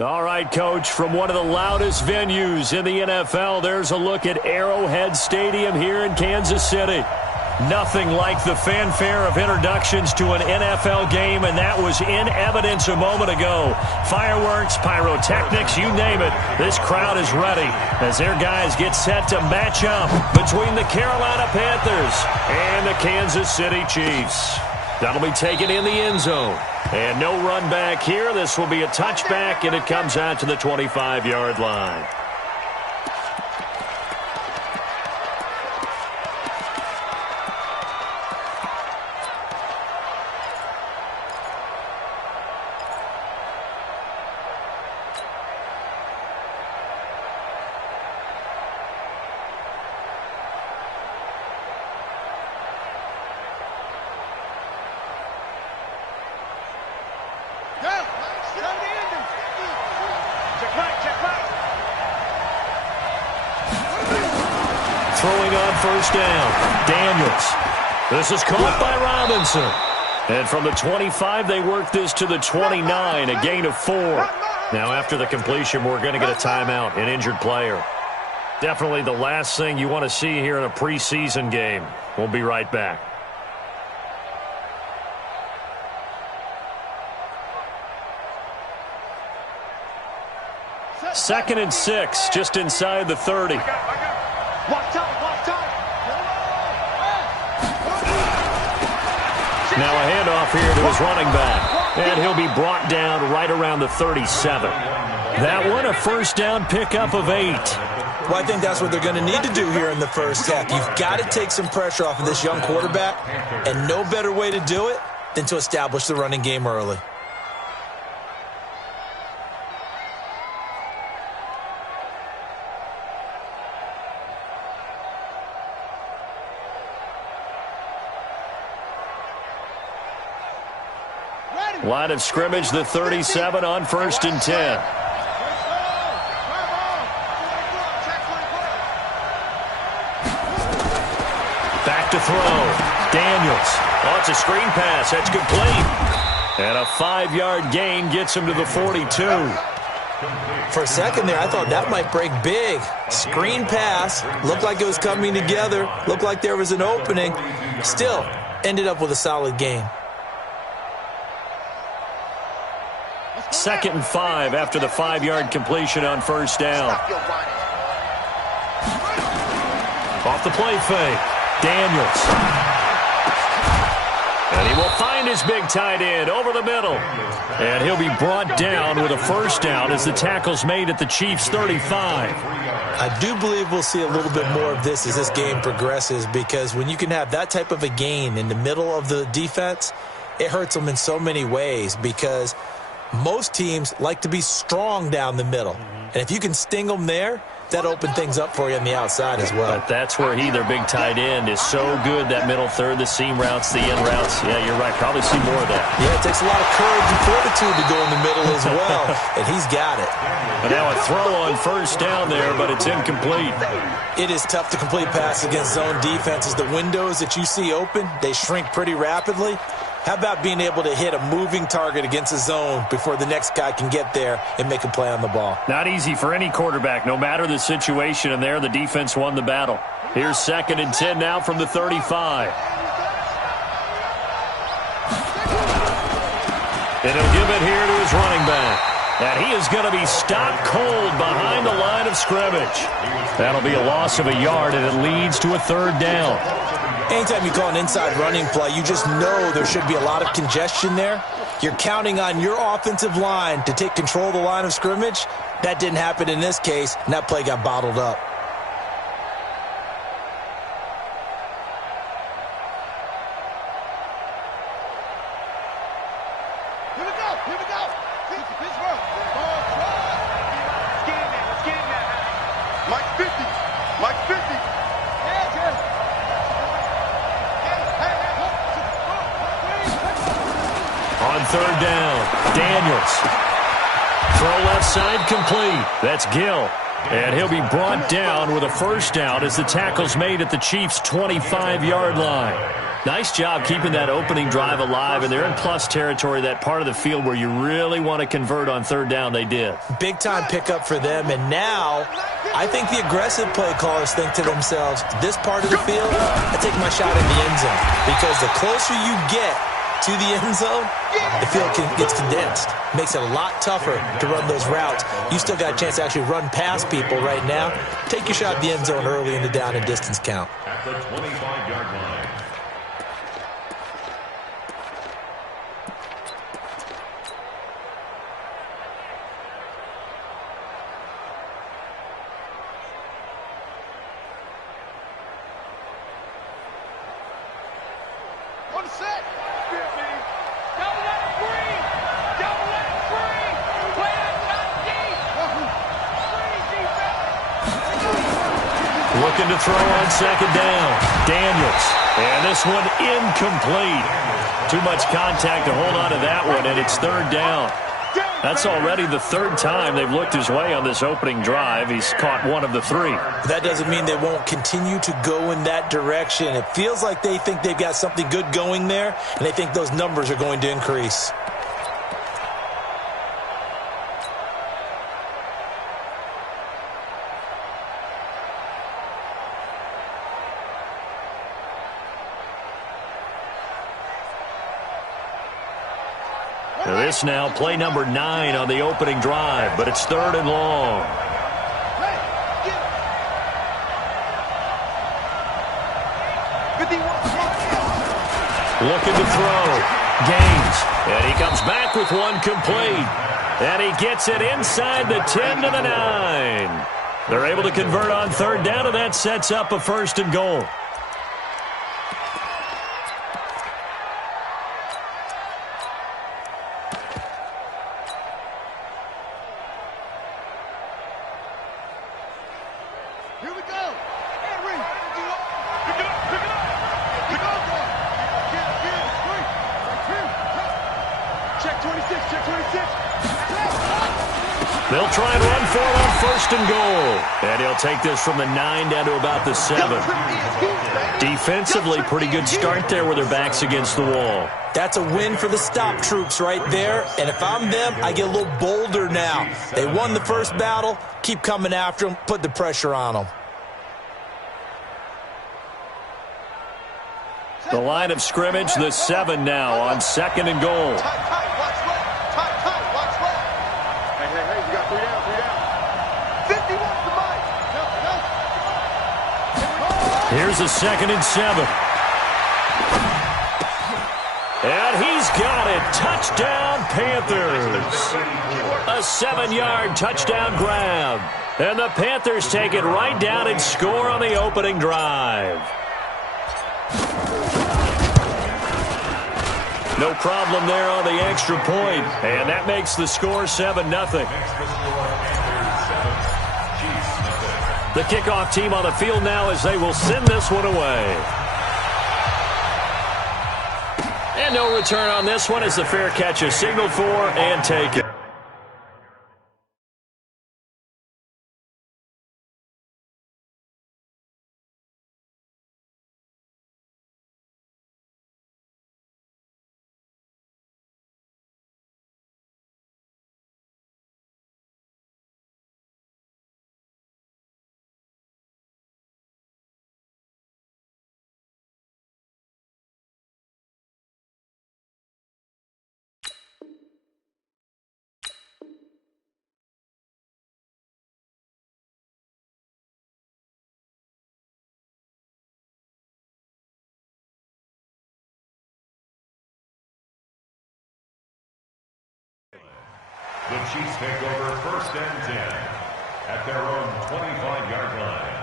All right, Coach, from one of the loudest venues in the NFL, there's a look at Arrowhead Stadium here in Kansas City. Nothing like the fanfare of introductions to an NFL game, and that was in evidence a moment ago. Fireworks, pyrotechnics, you name it. This crowd is ready as their guys get set to match up between the Carolina Panthers and the Kansas City Chiefs. That'll be taken in the end zone. And no run back here. This will be a touchback, and it comes out to the 25-yard line. Throwing on first down, Daniels. This is caught by Robinson. And from the 25, they work this to the 29, a gain of 4. Now, after the completion, we're going to get a timeout, an injured player. Definitely the last thing you want to see here in a preseason game. We'll be right back. Second and 6, just inside the 30. Now a handoff here to his running back. And he'll be brought down right around the 37. That one, a first down pickup of 8. Well, I think that's what they're going to need to do here in the first half. You've got to take some pressure off of this young quarterback, and no better way to do it than to establish the running game early. Line of scrimmage, the 37 on first and 10. Back to throw. Daniels. Oh, it's a screen pass. That's complete. And a 5-yard gain gets him to the 42. For a second there, I thought that might break big. Screen pass. Looked like it was coming together. Looked like there was an opening. Still, ended up with a solid gain. Second and 5 after the 5-yard completion on first down. Off the play fake. Daniels. And he will find his big tight end over the middle. And he'll be brought down with a first down as the tackle's made at the Chiefs' 35. I do believe we'll see a little bit more of this as this game progresses, because when you can have that type of a gain in the middle of the defense, it hurts them in so many ways, because most teams like to be strong down the middle. And if you can sting them there, that opens things up for you on the outside as well. But that's where their big tight end, is so good, that middle third, the seam routes, the in routes. Yeah, you're right. Probably see more of that. Yeah, it takes a lot of courage and fortitude to go in the middle as well, and he's got it. And now a throw on first down there, but it's incomplete. It is tough to complete passes against zone defenses. The windows that you see open, they shrink pretty rapidly. How about being able to hit a moving target against a zone before the next guy can get there and make a play on the ball? Not easy for any quarterback, no matter the situation, and there the defense won the battle. Here's second and 10 now from the 35. And he'll give it here to his running back. And he is going to be stopped cold behind the line of scrimmage. That'll be a loss of a yard, and it leads to a third down. Anytime you call an inside running play, you just know there should be a lot of congestion there. You're counting on your offensive line to take control of the line of scrimmage. That didn't happen in this case, and that play got bottled up. Third down, Daniels. Throw left side complete. That's Gill. And he'll be brought down with a first down as the tackle's made at the Chiefs' 25-yard line. Nice job keeping that opening drive alive, and they're in plus territory, that part of the field where you really want to convert on third down. They did. Big-time pickup for them, and now I think the aggressive play callers think to themselves, this part of the field, I take my shot in the end zone, because the closer you get to the end zone, the field gets condensed. Makes it a lot tougher to run those routes. You still got a chance to actually run past people right now. Take your shot at the end zone early in the down and distance count. At the 25-yard line. Looking to throw on second down. Daniels. And this one incomplete. Too much contact to hold on to that one, and it's third down. That's already the third time they've looked his way on this opening drive. He's caught one of the three. That doesn't mean they won't continue to go in that direction. It feels like they think they've got something good going there, and they think those numbers are going to increase. This now, play number 9 on the opening drive, but it's third and long. Looking to throw. Gaines. And he comes back with one complete. And he gets it inside the 10 to the 9. They're able to convert on third down, and that sets up a first and goal. They'll try and run for it on first and goal. And he'll take this from the 9 down to about the 7. Defensively, pretty good start there with their backs against the wall. That's a win for the stop troops right there. And if I'm them, I get a little bolder now. They won the first battle. Keep coming after them. Put the pressure on them. The line of scrimmage, the 7 now on second and goal. Here's a second and 7. And he's got it. Touchdown, Panthers. A 7-yard touchdown grab. And the Panthers take it right down and score on the opening drive. No problem there on the extra point. And that makes the score 7-0. The kickoff team on the field now as they will send this one away. And no return on this one as the fair catch is signaled for and taken. The Chiefs take over first and 10 at their own 25-yard line.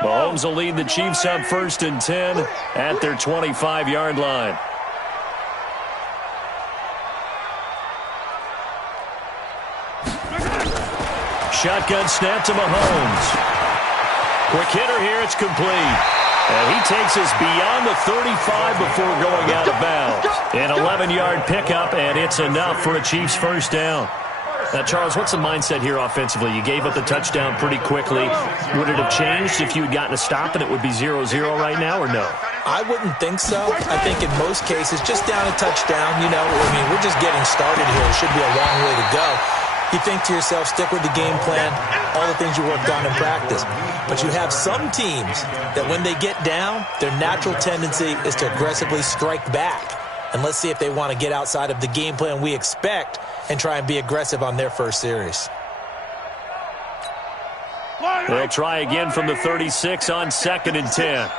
Mahomes will lead the Chiefs up first and 10 at their 25-yard line. Shotgun snap to Mahomes. Quick hitter here, it's complete. And he takes us beyond the 35 before going out of bounds. An 11-yard pickup, and it's enough for a Chiefs first down. Now, Charles, what's the mindset here offensively? You gave up the touchdown pretty quickly. Would it have changed if you had gotten a stop and it would be 0-0 right now, or no? I wouldn't think so. I think in most cases, just down a touchdown, you know, I mean, we're just getting started here. It should be a long way to go. You think to yourself, stick with the game plan, all the things you worked on in practice. But you have some teams that when they get down, their natural tendency is to aggressively strike back. And let's see if they want to get outside of the game plan we expect and try and be aggressive on their first series. They'll try again from the 36 on 2nd and 10.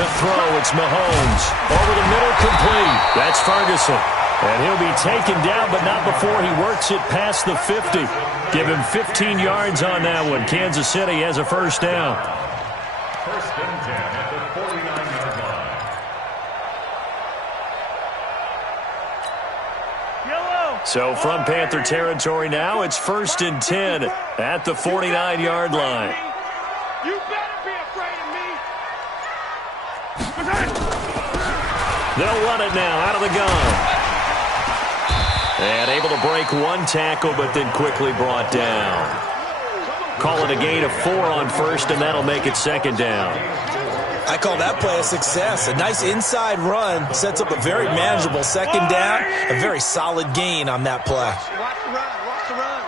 To throw, it's Mahomes. Over the middle, complete. That's Ferguson. And he'll be taken down, but not before he works it past the 50. Give him 15 yards on that one. Kansas City has a first down. First and 10 at the 49-yard line. So from Panther territory now, it's 1st and 10 at the 49-yard line. You better be afraid of me. They'll run it now out of the gun. And able to break one tackle, but then quickly brought down. Call it a gain of 4 on first, and that'll make it 2nd down. I call that play a success. A nice inside run sets up a very manageable 2nd down. A very solid gain on that play. Watch the run. Watch the run.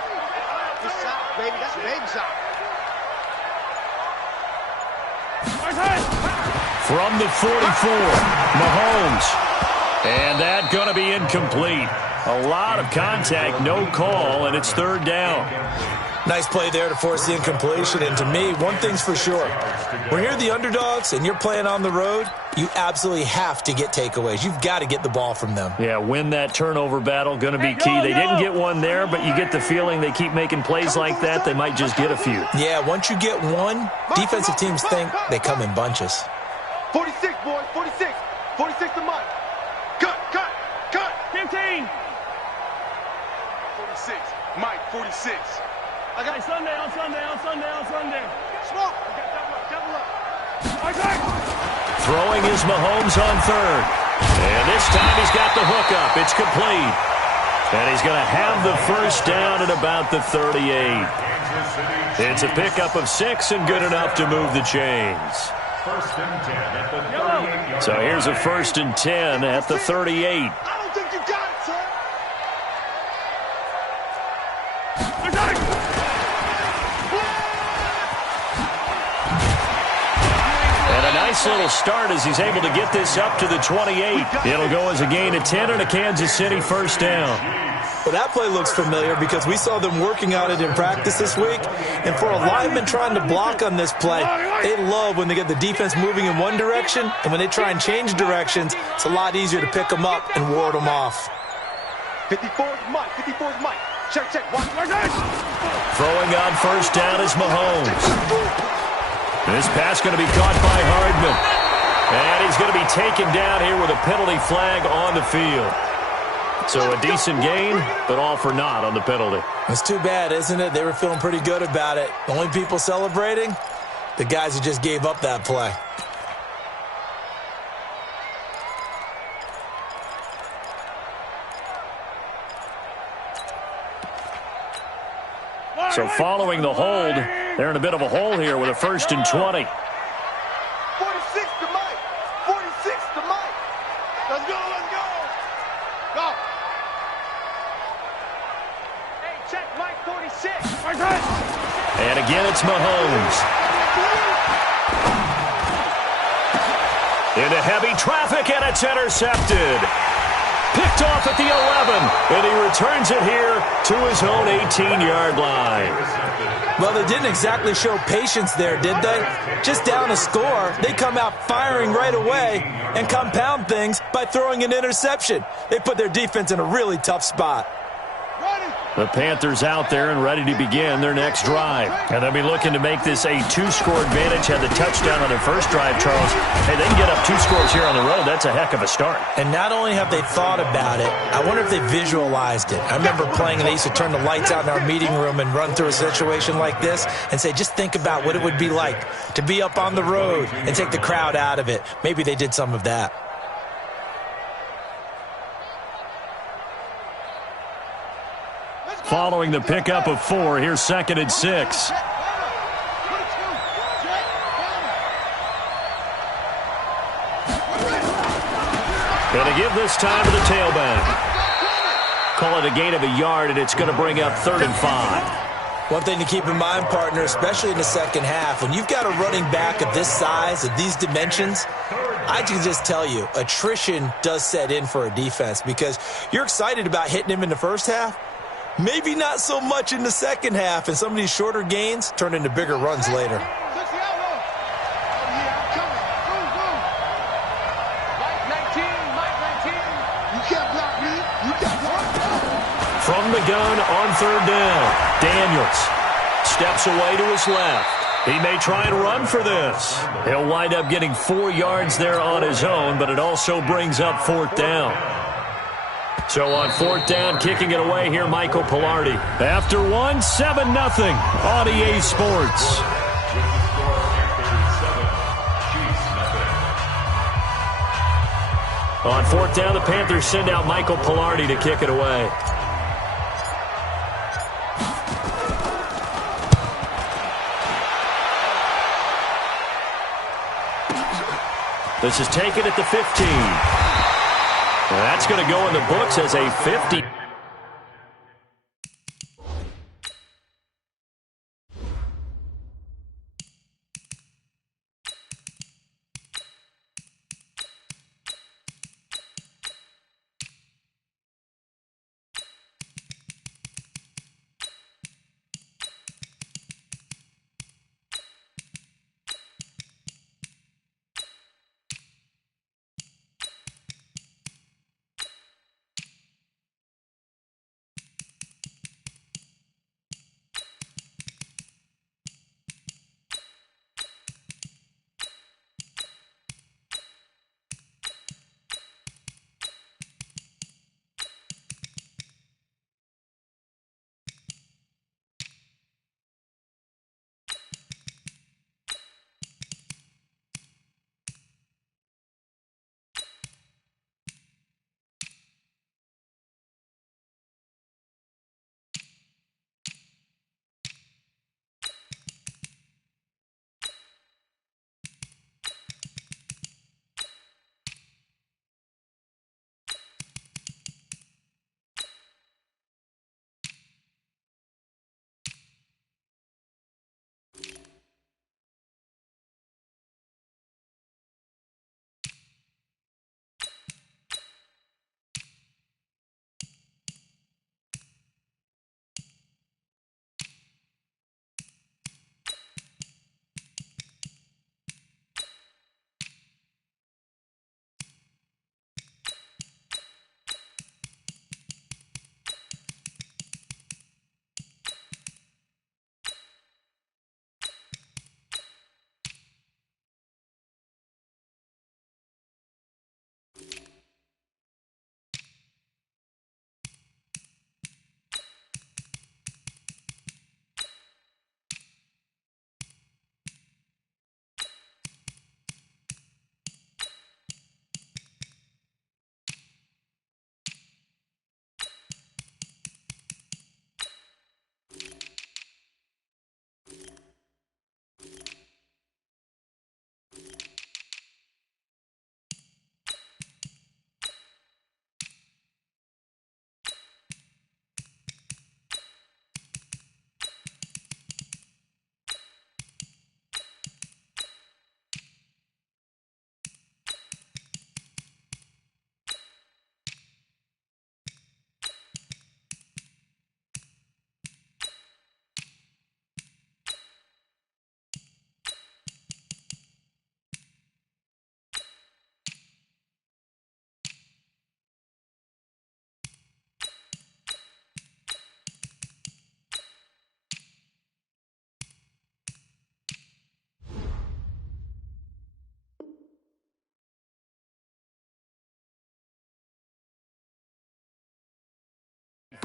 Good shot, baby. That's a baby shot. From the 44, Mahomes. And that going to be incomplete. A lot of contact, no call, and it's 3rd down. Nice play there to force the incompletion. And to me, one thing's for sure. When you're the underdogs and you're playing on the road, you absolutely have to get takeaways. You've got to get the ball from them. Yeah, win that turnover battle, going to be key. They didn't get one there, but you get the feeling they keep making plays like that, they might just get a few. Yeah, once you get one, defensive teams think they come in bunches. 46, boys. 46. 46 to Mike. Cut. 15. 46. Mike, 46. I got Sunday. Smoke. Double up. Throwing is Mahomes on 3rd. And this time he's got the hook up. It's complete. And he's going to have the first down at about the 38. It's a pickup of 6 and good enough to move the chains. First and 10 at the 38-yard So here's a 1st and 10 at the 38. I don't think you got it, sir. And a nice little start as he's able to get this up to the 28. It'll go as a gain of 10 and a Kansas City first down. Well, that play looks familiar because we saw them working on it in practice this week. And for a lineman trying to block on this play, they love when they get the defense moving in one direction. And when they try and change directions, it's a lot easier to pick them up and ward them off. 54's Mike. Check. Watch this. Throwing on first down is Mahomes. This pass going to be caught by Hardman. And he's going to be taken down here with a penalty flag on the field. So a decent gain, but all for naught on the penalty. It's too bad, isn't it? They were feeling pretty good about it. The only people celebrating, the guys who just gave up that play. So following the hold, they're in a bit of a hole here with a 1st and 20. 46 to Mike. 46 to Mike. Let's go. Go. Hey, check Mike 46. And again, it's Mahomes. Into heavy traffic, and it's intercepted. Picked off at the 11, and he returns it here to his own 18-yard line. Well, they didn't exactly show patience there, did they? Just down a score, they come out firing right away and compound things by throwing an interception. They put their defense in a really tough spot. The Panthers out there and ready to begin their next drive. And they'll be looking to make this a 2-score advantage. Had the touchdown on their first drive, Charles. Hey, they can get up 2 scores here on the road. That's a heck of a start. And not only have they thought about it, I wonder if they visualized it. I remember playing, and they used to turn the lights out in our meeting room and run through a situation like this and say, just think about what it would be like to be up on the road and take the crowd out of it. Maybe they did some of that. Following the pickup of 4, here's 2nd and 6. Going to give this time to the tailback. Call it a gain of a yard, and it's going to bring up 3rd and 5. One thing to keep in mind, partner, especially in the second half, when you've got a running back of this size, of these dimensions, I can just tell you, attrition does set in for a defense because you're excited about hitting him in the first half. Maybe not so much in the second half, and some of these shorter gains turn into bigger runs later. From the gun on 3rd down, Daniels steps away to his left. He may try and run for this. He'll wind up getting 4 yards there on his own, but it also brings up 4th down. So on 4th down, kicking it away here, Michael Pilardi. After 1, 7-0 on EA Sports. On 4th down, the Panthers send out Michael Pilardi to kick it away. This is taken at the 15. That's going to go in the books as a 50.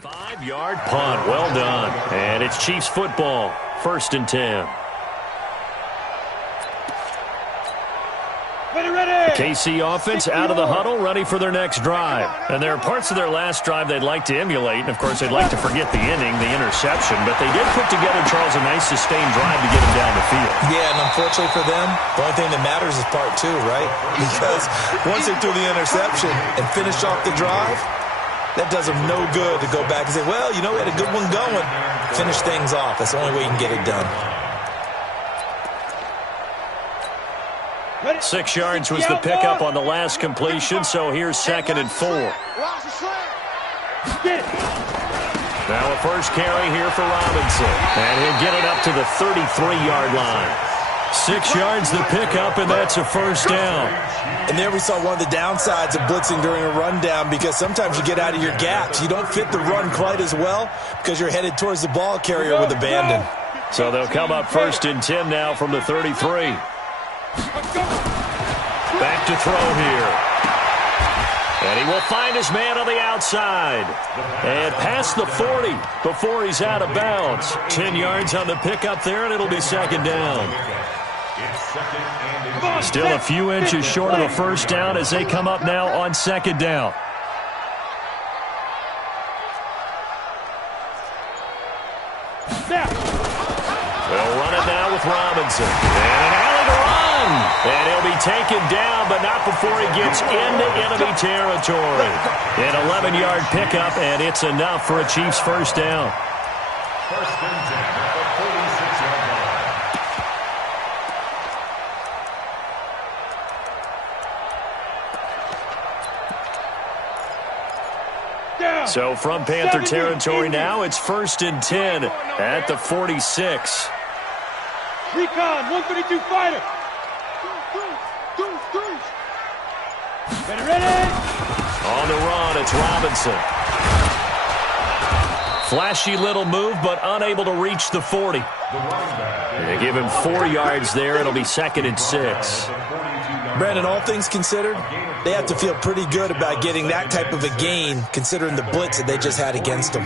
Five-yard punt. Well done. And it's Chiefs football. 1st and 10. Ready, ready! KC offense out of the huddle, ready for their next drive. And there are parts of their last drive they'd like to emulate. And, of course, they'd like to forget the inning, the interception. But they did put together, Charles, a nice sustained drive to get them down the field. Yeah, and unfortunately for them, the only thing that matters is part two, right? Because once they threw the interception and finished off the drive, that does them no good to go back and say, well, you know, we had a good one going. Finish things off. That's the only way you can get it done. 6 yards was the pickup on the last completion, so here's 2nd and 4. Now a first carry here for Robinson, and he'll get it up to the 33-yard line. 6 yards the pickup, and that's a first down. And there we saw one of the downsides of blitzing during a rundown, because sometimes you get out of your gaps. You don't fit the run quite as well because you're headed towards the ball carrier with abandon. So they'll come up 1st and 10 now from the 33. Back to throw here. And he will find his man on the outside. And past the 40 before he's out of bounds. 10 yards on the pickup there, and it'll be 2nd down. Still a few inches short of a first down as they come up now on 2nd down. They'll run it now with Robinson. And an alley to run. And he'll be taken down, but not before he gets into enemy territory. An 11-yard pickup, and it's enough for a Chiefs first down. 1st and 10 at the 46-yard line. So from Panther territory now, it's 1st and 10 at the 46. Recon, 132 fighter. Ready. On the run, it's Robinson. Flashy little move, but unable to reach the 40. They give him 4 yards there. It'll be 2nd and 6. Brandon, all things considered, they have to feel pretty good about getting that type of a gain, considering the blitz that they just had against them.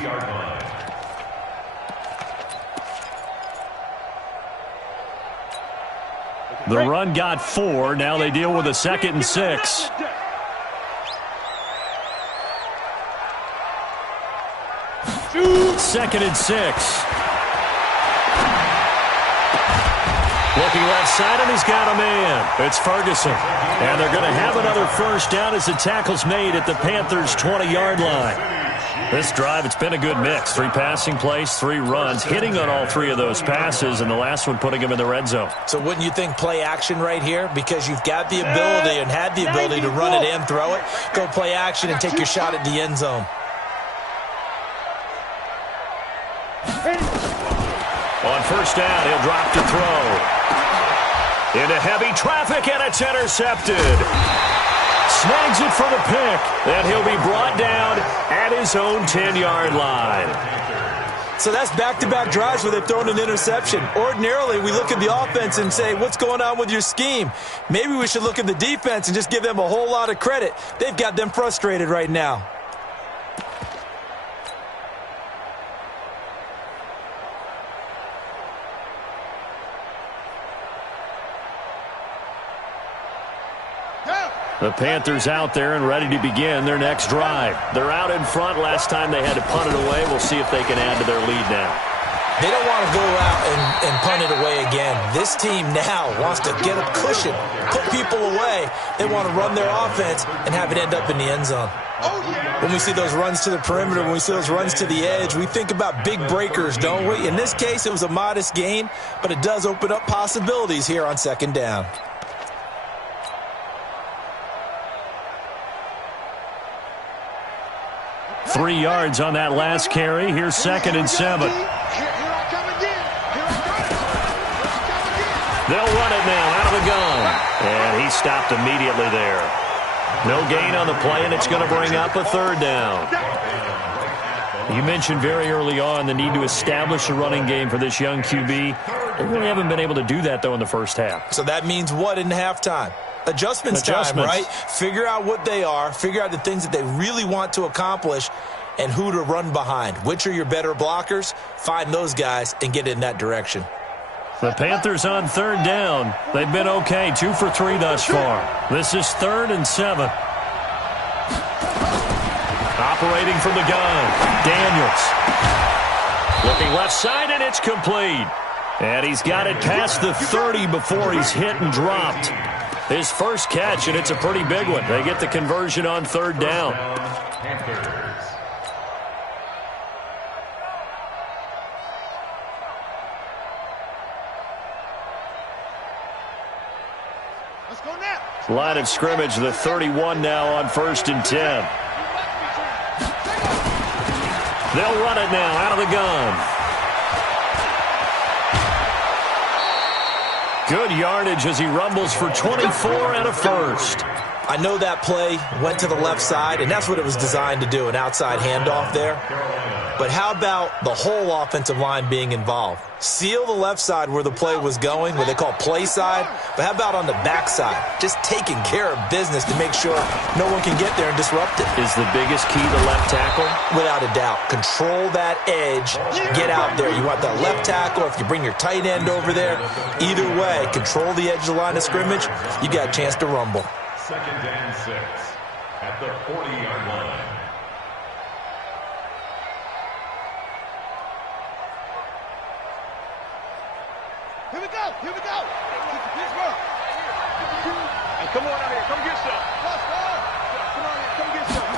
The run got 4. Now they deal with a 2nd and 6. Second and 6. Looking left side, and he's got a man. It's Ferguson. And they're going to have another first down as the tackle's made at the Panthers' 20-yard line. This drive, it's been a good mix. 3 passing plays, 3 runs, hitting on all 3 of those passes, and the last one putting him in the red zone. So wouldn't you think play action right here? Because you've got the ability and had the ability to run it and throw it. Go play action and take your shot at the end zone. On first down, he'll drop to throw. Into heavy traffic, and it's intercepted. Snags it for the pick. Then he'll be brought down at his own 10-yard line. So that's back-to-back drives where they've thrown an interception. Ordinarily, we look at the offense and say, what's going on with your scheme? Maybe we should look at the defense and just give them a whole lot of credit. They've got them frustrated right now. The Panthers out there and ready to begin their next drive. They're out in front. Last time they had to punt it away. We'll see if they can add to their lead now. They don't want to go out and punt it away again. This team now wants to get a cushion, put people away. They want to run their offense and have it end up in the end zone. When we see those runs to the perimeter, when we see those runs to the edge, we think about big breakers, don't we? In this case, it was a modest gain, but it does open up possibilities here on second down. Three yards on that last carry. Here's 2nd and 7. They'll run it now out of the gun. And he stopped immediately there. No gain on the play, and it's going to bring up a 3rd down. You mentioned very early on the need to establish a running game for this young QB. They really haven't been able to do that, though, in the first half. So that means what in halftime? Adjustments time, right? Figure out what they are, figure out the things that they really want to accomplish, and who to run behind. Which are your better blockers? Find those guys and get in that direction. The Panthers on third down. They've been okay, 2 for 3 thus far. This is 3rd and 7. Operating from the gun, Daniels. Looking left side, and it's complete. And he's got it past the 30 before he's hit and dropped. His first catch, and it's a pretty big one. They get the conversion on third down. Let's go now. Line of scrimmage, the 31 now on 1st and 10. They'll run it now out of the gun. Good yardage as he rumbles for 24 and a first. I know that play went to the left side, and that's what it was designed to do, an outside handoff there. But how about the whole offensive line being involved? Seal the left side where the play was going, what they call play side. But how about on the back side? Just taking care of business to make sure no one can get there and disrupt it. Is the biggest key to left tackle? Without a doubt. Control that edge. Get out there. You want that left tackle. If you bring your tight end over there, either way, control the edge of the line of scrimmage. You got a chance to rumble. 2nd and 6 at the 40-yard line. Here we go. Here we go. Pittsburgh. Hey, come on out here. Come get some. Come on here. Come get some.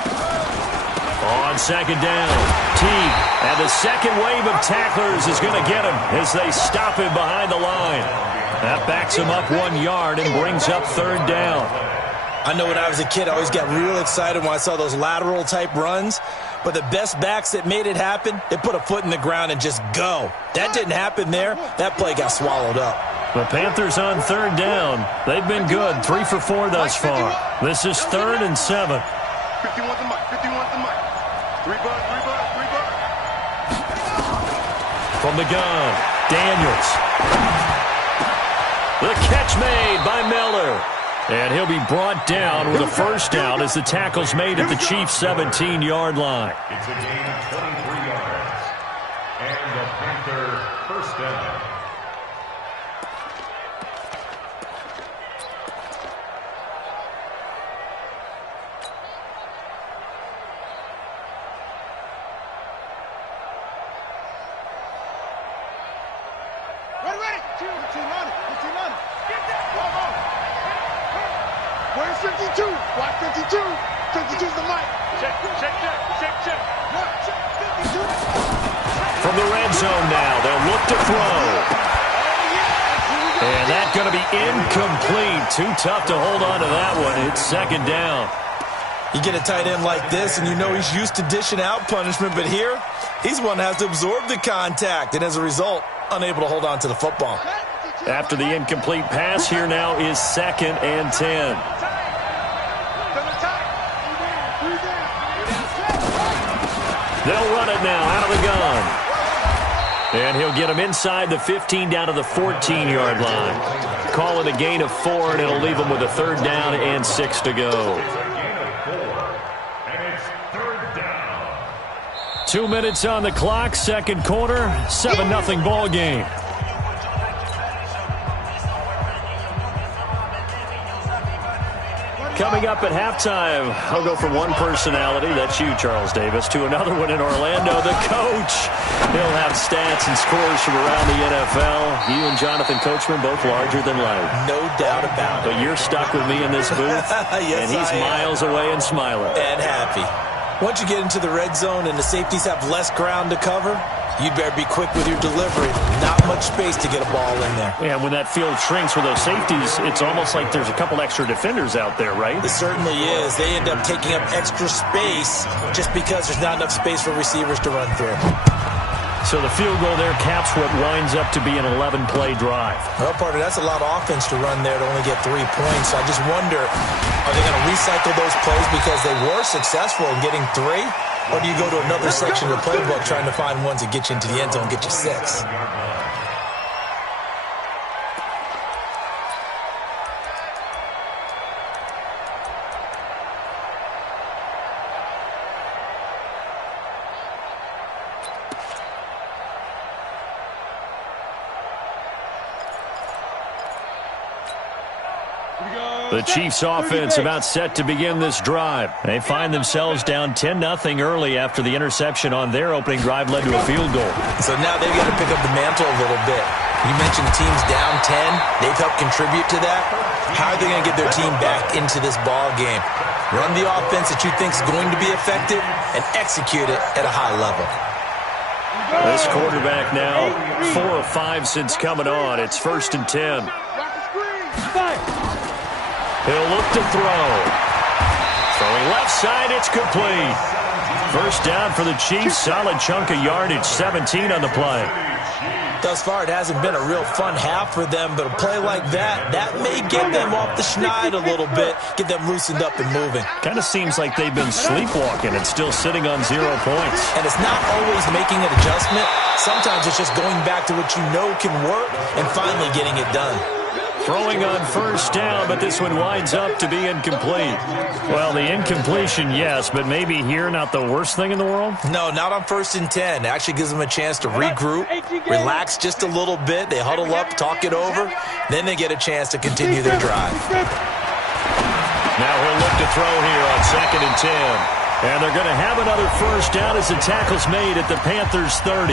On 2nd down, Teague. And the second wave of tacklers is going to get him as they stop him behind the line. That backs him up 1 yard and brings up 3rd down. I know when I was a kid, I always got real excited when I saw those lateral-type runs. But the best backs that made it happen, they put a foot in the ground and just go. That didn't happen there. That play got swallowed up. The Panthers on 3rd down. They've been good, 3 for 4 thus far. This is 3rd and 7. 51 the mic. 51 the mic. 3 bud. From the gun, Daniels. The catch made by Miller. And he'll be brought down with a first down as the tackle's made at the Chiefs' 17-yard line. It's a gain of 23 yards. And the Panther first down. Ready. 2 on it. Get that. Come on. Where's 52? Watch 52. 52's the mic. Check. 52. From the red zone now, they'll look to throw. And that's going to be incomplete. Too tough to hold on to that one. It's 2nd down. You get a tight end like this, and you know he's used to dishing out punishment, but here, he's one that has to absorb the contact, and as a result, unable to hold on to the football. After the incomplete pass, here now is 2nd and 10. They'll run it now out of the gun. And he'll get him inside the 15 down to the 14-yard line. Call it a gain of 4, and it'll leave him with a 3rd down and 6 to go. 2 minutes on the clock, 2nd quarter, 7-0 ball game. Coming up at halftime, I'll go from one personality, that's you, Charles Davis, to another one in Orlando, the coach. He'll have stats and scores from around the NFL. You and Jonathan Coachman, both larger than life. No doubt about it. But you're stuck with me in this booth, yes, and he's miles away and smiling. And happy. Once you get into the red zone and the safeties have less ground to cover, you'd better be quick with your delivery. Not much space to get a ball in there. Yeah, when that field shrinks with those safeties, it's almost like there's a couple extra defenders out there, right? It certainly is. They end up taking up extra space just because there's not enough space for receivers to run through. So the field goal there caps what winds up to be an 11-play drive. Well, partner, that's a lot of offense to run there to only get 3 points. So I just wonder, are they going to recycle those plays because they were successful in getting 3? Or do you go to another section of the playbook trying to find ones that get you into the end zone and get you 6? The Chiefs offense about set to begin this drive. They find themselves down 10-0 early after the interception on their opening drive led to a field goal. So now they've got to pick up the mantle a little bit. You mentioned the team's down 10. They've helped contribute to that. How are they going to get their team back into this ball game? Run the offense that you think is going to be effective and execute it at a high level. This quarterback now 4 of 5 since coming on. It's 1st and 10. He'll look to throw. Throwing left side, it's complete. First down for the Chiefs. Solid chunk of yardage, 17 on the play. Thus far, it hasn't been a real fun half for them, but a play like that may get them off the schneid a little bit, get them loosened up and moving. Kind of seems like they've been sleepwalking and still sitting on 0 points. And it's not always making an adjustment. Sometimes it's just going back to what you know can work and finally getting it done. Throwing on first down, but this one winds up to be incomplete. Well, the incompletion, yes, but maybe here not the worst thing in the world? No, not on 1st and 10. It actually gives them a chance to regroup, relax just a little bit. They huddle up, talk it over. Then they get a chance to continue their drive. Now he'll look to throw here on 2nd and 10. And they're going to have another first down as the tackle's made at the Panthers' 30.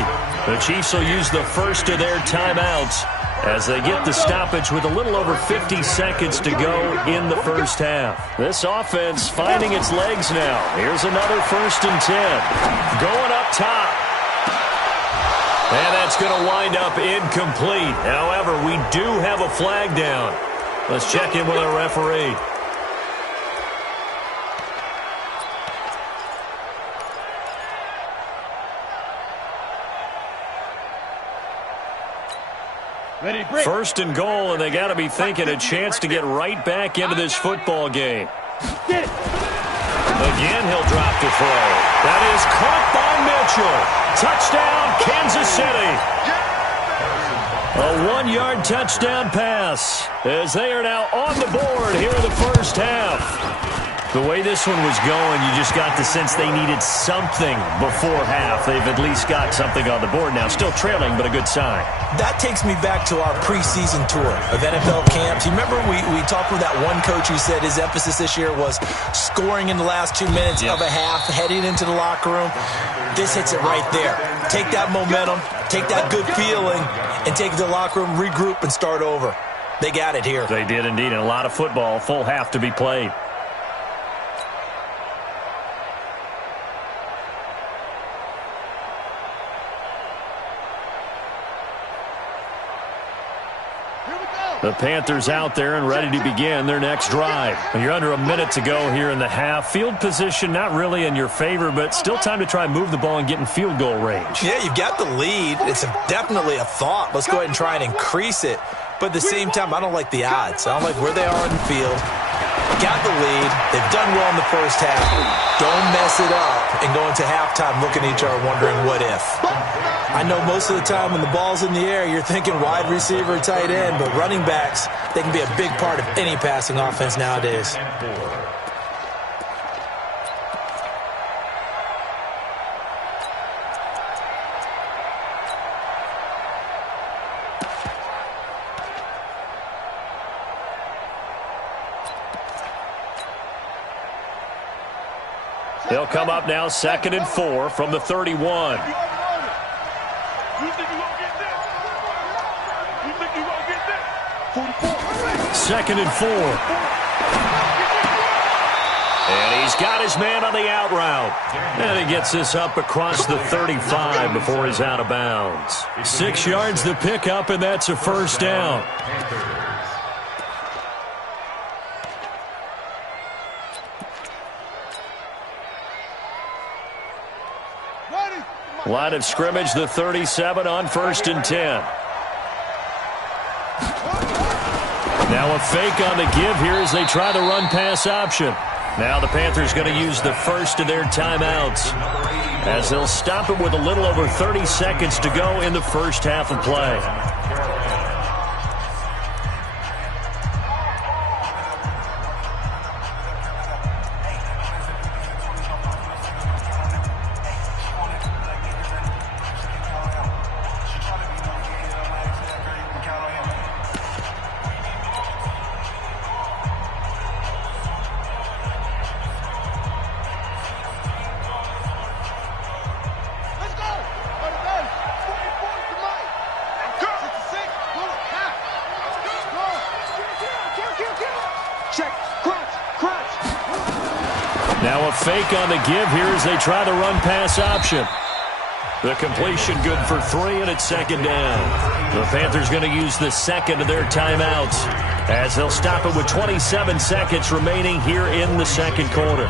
The Chiefs will use the first of their timeouts as they get the stoppage with a little over 50 seconds to go in the first half. This offense finding its legs now. Here's another 1st and 10. Going up top. And that's going to wind up incomplete. However, we do have a flag down. Let's check in with our referee. First and goal, and they got to be thinking a chance to get right back into this football game. Again, he'll drop to throw. That is caught by Mitchell. Touchdown, Kansas City. A 1-yard touchdown pass as they are now on the board here in the first half. The way this one was going, you just got the sense they needed something before half. They've at least got something on the board now. Still trailing, but a good sign. That takes me back to our preseason tour of NFL camps. You remember we talked with that one coach who said his emphasis this year was scoring in the last 2 minutes of a half, heading into the locker room. This hits it right there. Take that momentum, take that good feeling, and take it to the locker room, regroup, and start over. They got it here. They did indeed, and a lot of football, full half to be played. The Panthers out there and ready to begin their next drive. You're under a minute to go here in the half. Field position not really in your favor, but still time to try and move the ball and get in field goal range. Yeah, you've got the lead. It's definitely a thought. Let's go ahead and try and increase it. But at the same time, I don't like the odds. I don't like where they are in the field. Got the lead. They've done well in the first half. Don't mess it up and go into halftime looking at each other wondering what if. I know most of the time when the ball's in the air, you're thinking wide receiver, tight end, but running backs, they can be a big part of any passing offense nowadays. They'll come up now 2nd and 4 from the 31. Second and 4. And he's got his man on the out route. And he gets this up across the 35 before he's out of bounds. 6 yards the pickup, and that's a first down. Line of scrimmage, the 37 on 1st and 10. Now a fake on the give here as they try the run-pass option. Now the Panthers going to use the first of their timeouts as they'll stop it with a little over 30 seconds to go in the first half of play. Now a fake on the give here as they try the run-pass option. The completion good for 3, and it's second down. The Panthers going to use the second of their timeouts as they'll stop it with 27 seconds remaining here in the second quarter.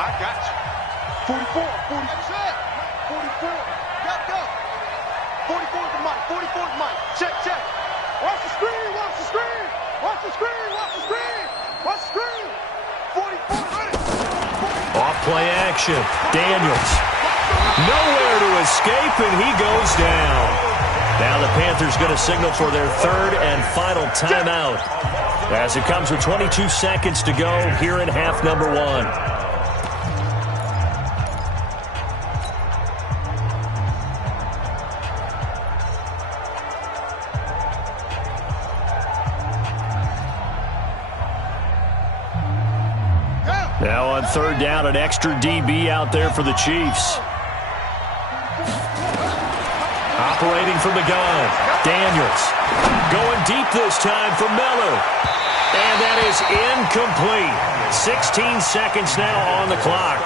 I got you. 44, 40. 44. Go. 44 is the mic. 44 is the mic. Check. Watch the screen. Watch the screen. Watch the screen. Watch the screen. Watch the screen. 44. Off play action. Daniels. Nowhere to escape, and he goes down. Now the Panthers going to signal for their third and final timeout as it comes with 22 seconds to go here in half number 1. Now on third down, an extra DB out there for the Chiefs. Operating from the gun, Daniels. Going deep this time for Miller. And that is incomplete. 16 seconds now on the clock.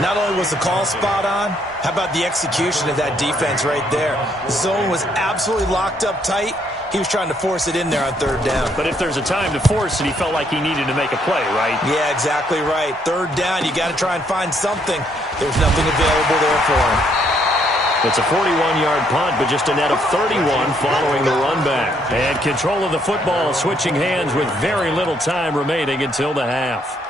Not only was the call spot on, how about the execution of that defense right there? The zone was absolutely locked up tight. He was trying to force it in there on third down. But if there's a time to force it, he felt like he needed to make a play, right? Yeah, exactly right. Third down, you got to try and find something. There's nothing available there for him. It's a 41-yard punt, but just a net of 31 following the run back. And control of the football switching hands with very little time remaining until the half.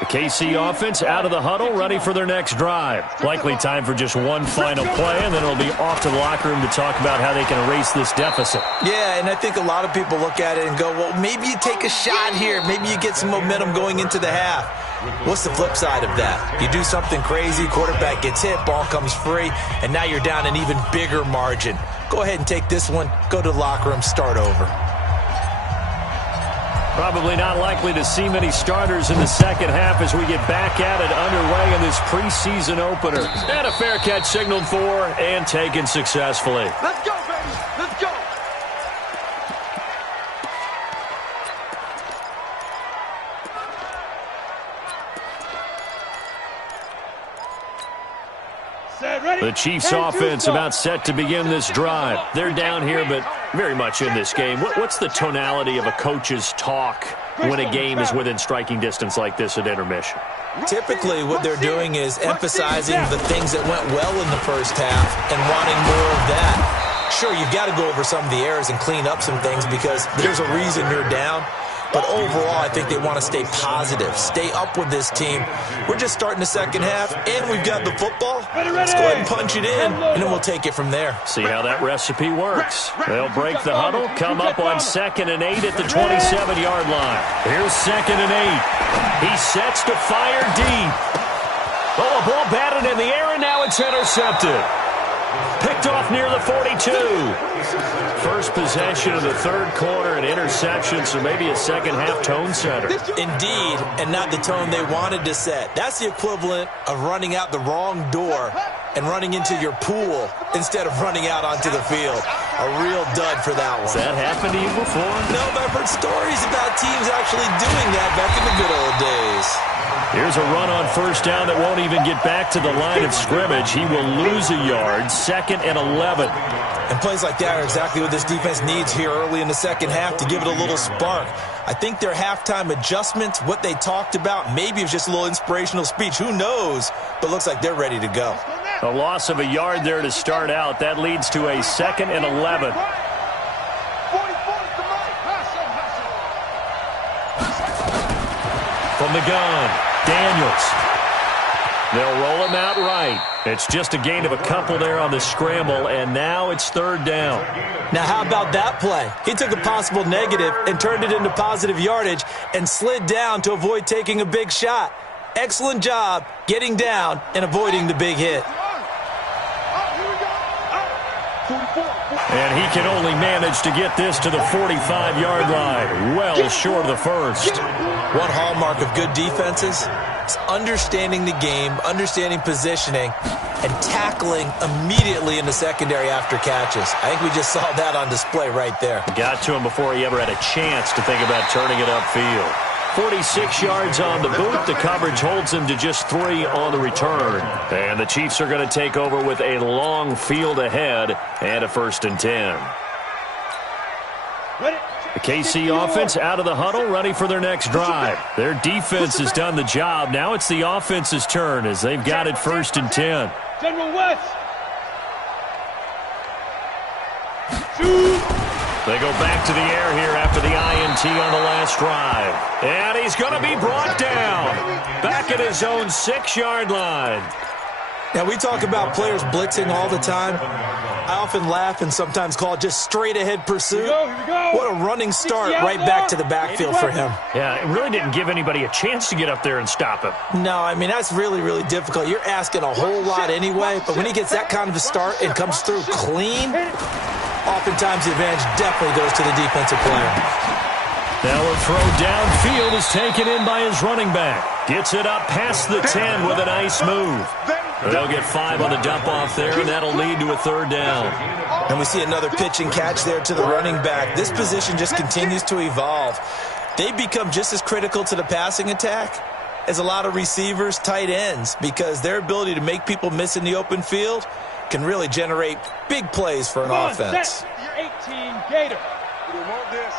The KC offense out of the huddle, ready for their next drive. Likely time for just one final play, and then it'll be off to the locker room to talk about how they can erase this deficit. Yeah, and I think a lot of people look at it and go, well, maybe you take a shot here. Maybe you get some momentum going into the half. What's the flip side of that? You do something crazy, quarterback gets hit, ball comes free, and now you're down an even bigger margin. Go ahead and take this one, go to the locker room, start over. Probably not likely to see many starters in the second half as we get back at it underway in this preseason opener. And a fair catch signaled for and taken successfully. Let's go, baby. Let's go. The Chiefs offense about set to begin this drive. They're down here, but very much in this game. What's the tonality of a coach's talk when a game is within striking distance like this at intermission? Typically, what they're doing is emphasizing the things that went well in the first half and wanting more of that. Sure, you've got to go over some of the errors and clean up some things because there's a reason you're down. But overall, I think they want to stay positive, stay up with this team. We're just starting the second half, and we've got the football. Let's go ahead and punch it in, and then we'll take it from there. See how that recipe works. They'll break the huddle, come up on 2nd and 8 at the 27-yard line. Here's 2nd and 8. He sets to fire deep. Oh, a ball batted in the air, and now it's intercepted. Picked off near the 42. First possession of the third quarter, an interception, so maybe a second-half tone setter. Indeed, and not the tone they wanted to set. That's the equivalent of running out the wrong door and running into your pool instead of running out onto the field. A real dud for that one. Has that happened to you before? No, but I've heard stories about teams actually doing that back in the good old days. Here's a run on first down that won't even get back to the line of scrimmage. He will lose a yard, 2nd and 11. And plays like that are exactly what this defense needs here early in the second half to give it a little spark. I think their halftime adjustments, what they talked about, maybe it was just a little inspirational speech. Who knows? But looks like they're ready to go. A loss of a yard there to start out. That leads to a 2nd and 11. From the gun, Daniels. They'll roll him out right. It's just a gain of a couple there on the scramble, and now it's third down. Now, how about that play? He took a possible negative and turned it into positive yardage and slid down to avoid taking a big shot. Excellent job getting down and avoiding the big hit. And he can only manage to get this to the 45-yard line, well short of the first. One hallmark of good defenses is understanding the game, understanding positioning, and tackling immediately in the secondary after catches. I think we just saw that on display right there. Got to him before he ever had a chance to think about turning it upfield. 46 yards on the boot. The coverage holds him to just 3 on the return. And the Chiefs are going to take over with a long field ahead and a 1st and 10. The KC offense out of the huddle, ready for their next drive. Their defense has done the job. Now it's the offense's turn as they've got it 1st and 10. General West. They go back to the air here after the INT on the last drive. And he's going to be brought down. Back at his own 6-yard line. Now, we talk about players blitzing all the time. I often laugh and sometimes call it just straight-ahead pursuit. Here we go. What a running start right back to the backfield for him. Yeah, it really didn't give anybody a chance to get up there and stop him. No, I mean, that's really, really difficult. You're asking a whole lot anyway, but when he gets that kind of a start and comes through clean, oftentimes the advantage definitely goes to the defensive player. Now a throw downfield is taken in by his running back. Gets it up past the 10 with a nice move. They'll get 5 on the dump-off there, and that'll lead to a 3rd down. And we see another pitch and catch there to the running back. This position just continues to evolve. They become just as critical to the passing attack as a lot of receivers, tight ends, because their ability to make people miss in the open field can really generate big plays for an offense. Set. 18 Gator. We want this.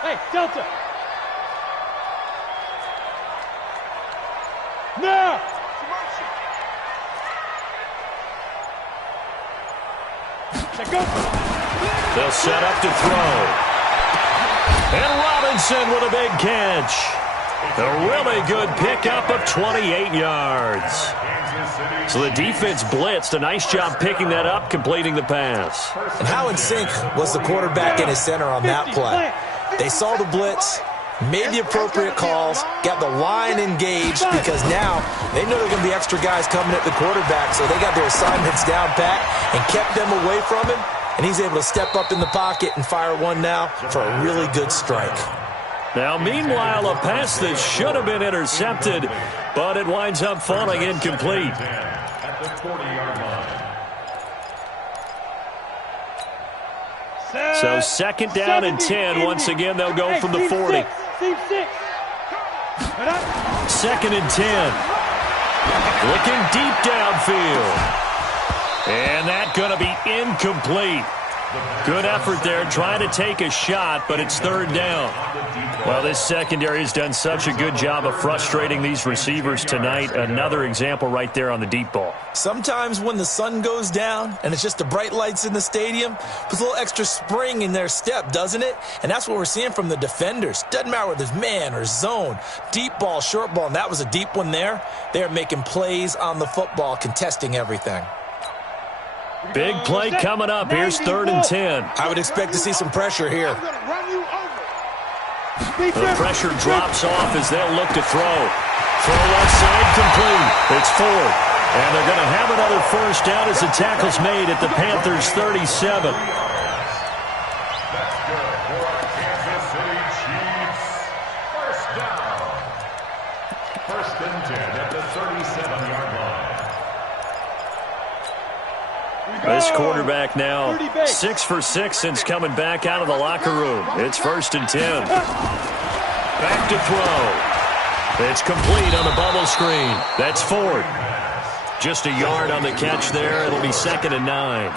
Hey, Delta. Now. Go. They'll set up to throw. And Robinson with a big catch. A really good pickup of 28 yards. So the defense blitzed. A nice job picking that up, completing the pass. And how in sync was the quarterback and his center on that play? They saw the blitz, made the appropriate calls, got the line engaged, because now they know there are going to be extra guys coming at the quarterback, so they got their assignments down pat and kept them away from him, and he's able to step up in the pocket and fire one now for a really good strike. Now, meanwhile, a pass that should have been intercepted, but it winds up falling incomplete. At the 40-yard line. So 2nd down and 10. Once again, they'll go from the 40. Team 6. 2nd and 10. Looking deep downfield. And that's going to be incomplete. Good effort there, trying to take a shot, but it's 3rd down. Well, this secondary has done such a good job of frustrating these receivers tonight. Another example right there on the deep ball. Sometimes when the sun goes down and it's just the bright lights in the stadium, puts a little extra spring in their step, doesn't it? And that's what we're seeing from the defenders. Doesn't matter whether it's man or zone, deep ball, short ball, and that was a deep one there. They're making plays on the football, contesting everything. Big play coming up. Here's 3rd and 10. I would expect to see some pressure here. The pressure drops off as they'll look to throw. Throw left side complete. It's 4th. And they're going to have another 1st down as the tackle's made at the Panthers' 37. That's good for our Kansas City Chiefs. 1st down. 1st and 10 at the 37-yard line. This quarterback now 6 for 6 since coming back out of the locker room. It's 1st and 10. Back to throw. It's complete on the bubble screen. That's 4th. Just a yard on the catch there. It'll be 2nd and 9.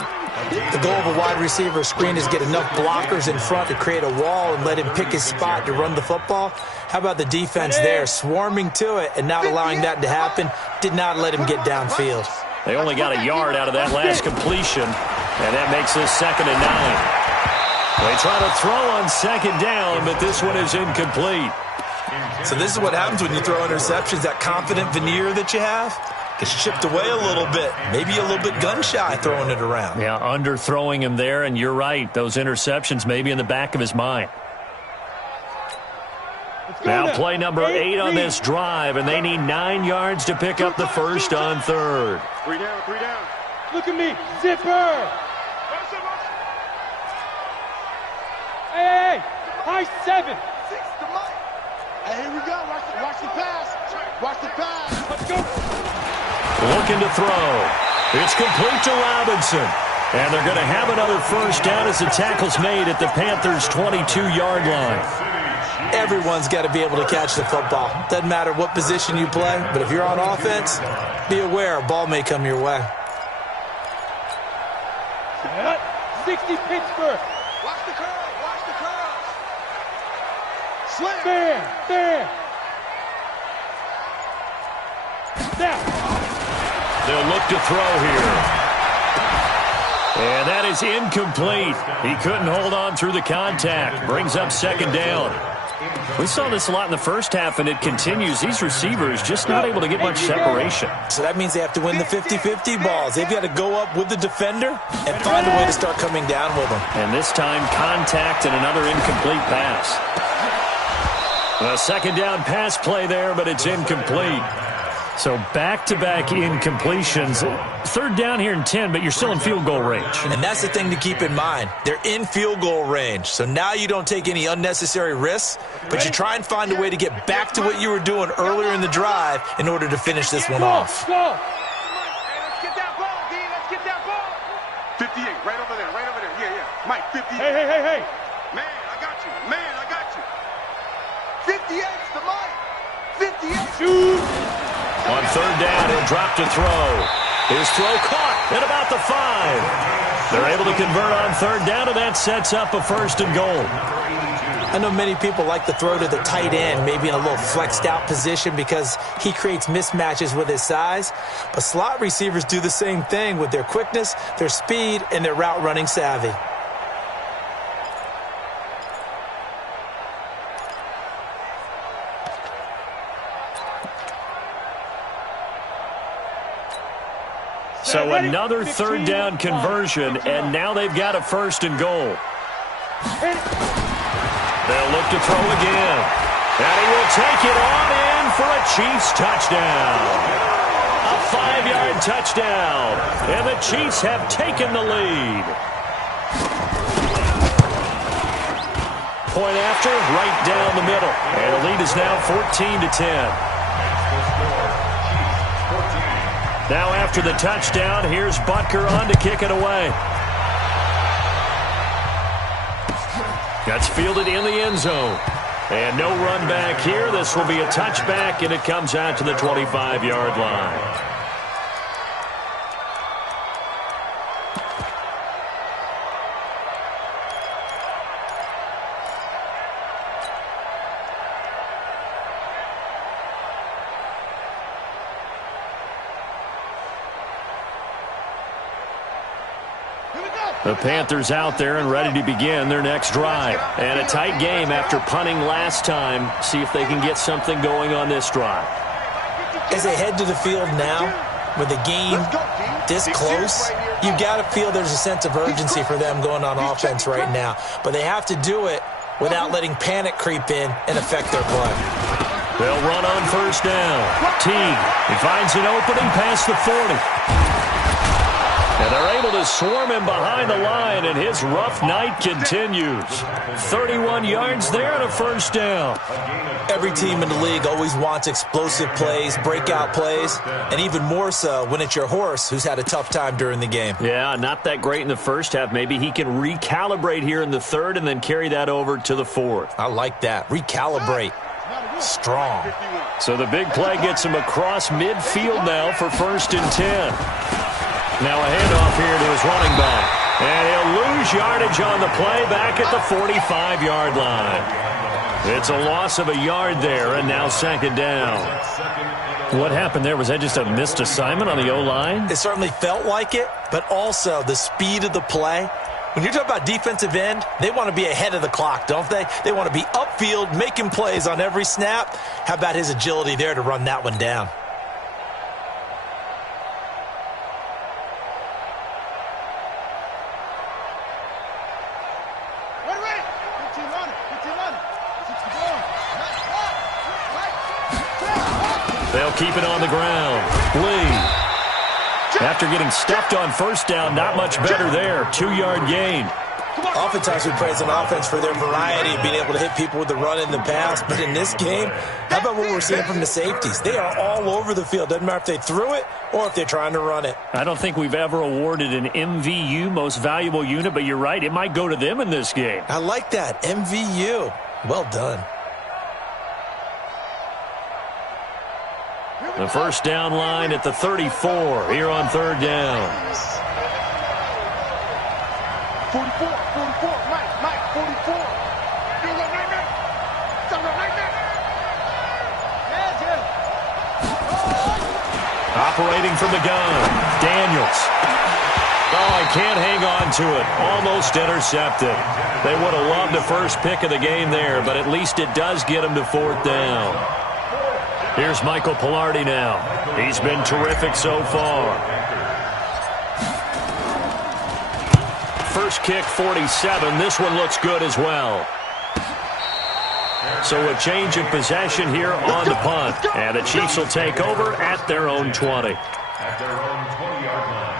The goal of a wide receiver screen is get enough blockers in front to create a wall and let him pick his spot to run the football. How about the defense there, swarming to it and not allowing that to happen? Did not let him get downfield. They only got a yard out of that last completion, and that makes this 2nd and 9. They try to throw on 2nd down, but this one is incomplete. So this is what happens when you throw interceptions. That confident veneer that you have gets chipped away a little bit. Maybe a little bit gun-shy throwing it around. Yeah, underthrowing him there, and you're right. Those interceptions may be in the back of his mind. Now play number 8 on this drive, and they need 9 yards to pick up the 1st on 3rd. 3 down, 3 down. Look at me. Zipper. Hey, high 7. 6 to Mike. Hey, here we go. Watch the pass. Watch the pass. Let's go. Looking to throw. It's complete to Robinson. And they're going to have another first down as the tackle's made at the Panthers' 22-yard line. Everyone's got to be able to catch the football. Doesn't matter what position you play, but if you're on offense, be aware a ball may come your way. 60 Pittsburgh. Watch the curl. Watch the curl. Slam. There. Now. They'll look to throw here. And that is incomplete. He couldn't hold on through the contact. Brings up second down. We saw this a lot in the first half, and it continues. These receivers just not able to get much separation. So that means they have to win the 50-50 balls. They've got to go up with the defender and find a way to start coming down with them. And this time, contact and another incomplete pass. A second down pass play there, but it's incomplete. So back-to-back incompletions. Third down here in 10, but you're still in field goal range. And that's the thing to keep in mind. They're in field goal range. So now you don't take any unnecessary risks, but you try and find a way to get back to what you were doing earlier in the drive in order to finish this one off. Go. Let's get that ball, D. Let's get that ball. 58, right over there. Yeah. Mike, 58. Hey. Man, I got you. 58's the Mike. 58. Shoot. On third down, he'll drop to throw. His throw caught at about the 5. They're able to convert on third down, and that sets up a first and goal. I know many people like to throw to the tight end, maybe in a little flexed out position because he creates mismatches with his size. But slot receivers do the same thing with their quickness, their speed, and their route running savvy. So another third down conversion, and now they've got a first and goal. They'll look to throw again. And he will take it on in for a Chiefs touchdown. A 5-yard touchdown. And the Chiefs have taken the lead. Point after, right down the middle. And the lead is now 14-10. Now after the touchdown, here's Butker on to kick it away. That's fielded in the end zone. And no run back here. This will be a touchback, and it comes out to the 25-yard line. The Panthers out there and ready to begin their next drive. And a tight game after punting last time. See if they can get something going on this drive. As they head to the field now, with the game this close, you've got to feel there's a sense of urgency for them going on offense right now. But they have to do it without letting panic creep in and affect their play. They'll run on first down. Teague, he finds an opening past the 40. And they're able to swarm him behind the line, and his rough night continues. 31 yards there and a first down. Every team in the league always wants explosive plays, breakout plays, and even more so when it's your horse who's had a tough time during the game. Yeah, not that great in the first half. Maybe he can recalibrate here in the third and then carry that over to the fourth. I like that. Recalibrate. Strong. So the big play gets him across midfield now for 1st and 10. Now a handoff here to his running back. And he'll lose yardage on the play back at the 45-yard line. It's a loss of a yard there, and now second down. What happened there? Was that just a missed assignment on the O-line? It certainly felt like it, but also the speed of the play. When you're talking about defensive end, they want to be ahead of the clock, don't they? They want to be upfield, making plays on every snap. How about his agility there to run that one down? They'll keep it on the ground. Lee, after getting stuffed on first down, not much better there. 2-yard gain. Oftentimes we praise an offense for their variety of being able to hit people with the run and the pass. But in this game, how about what we're seeing from the safeties? They are all over the field. Doesn't matter if they threw it or if they're trying to run it. I don't think we've ever awarded an MVU, most valuable unit, but you're right. It might go to them in this game. I like that. MVU. Well done. The first down line at the 34 here on third down. 44, Mike, 44. Operating from the gun, Daniels. Oh, he can't hang on to it. Almost intercepted. They would have loved the first pick of the game there, but at least it does get him to fourth down. Here's Michael Pilardi now. He's been terrific so far. First kick, 47. This one looks good as well. So a change of possession here on the punt. And the Chiefs will take over at their own 20. At their own 20-yard line.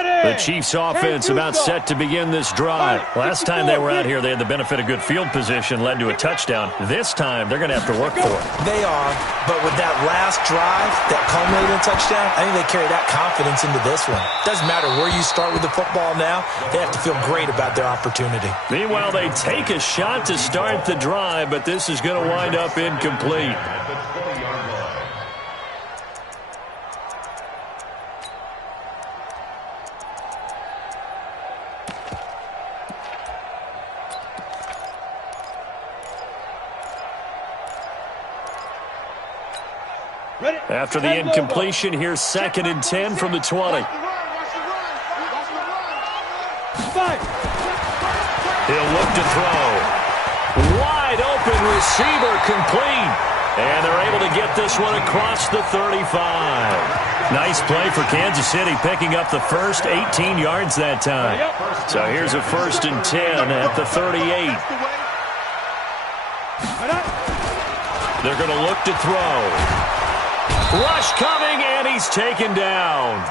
The Chiefs offense about set to begin this drive. Last time they were out here, they had the benefit of good field position, led to a touchdown. This time, they're going to have to work for it. They are, but with that last drive that culminated in a touchdown, I think they carry that confidence into this one. Doesn't matter where you start with the football now, they have to feel great about their opportunity. Meanwhile, they take a shot to start the drive, but this is going to wind up incomplete. At the 20-yard line. After the incompletion, here's 2nd and 10 from the 20. He'll look to throw. Wide open receiver complete. And they're able to get this one across the 35. Nice play for Kansas City, picking up the first 18 yards that time. So here's a 1st and 10 at the 38. They're going to look to throw. Rush coming, and he's taken down.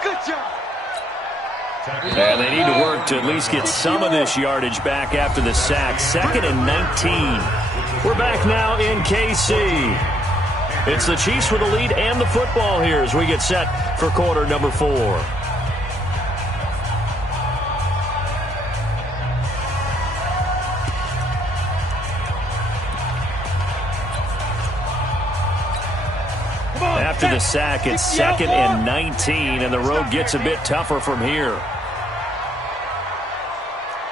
Good job. And they need to work to at least get some of this yardage back after the sack. 2nd and 19. We're back now in KC. It's the Chiefs with the lead and the football here as we get set for quarter number 4. After the sack, it's 2nd and 19, and the road gets a bit tougher from here.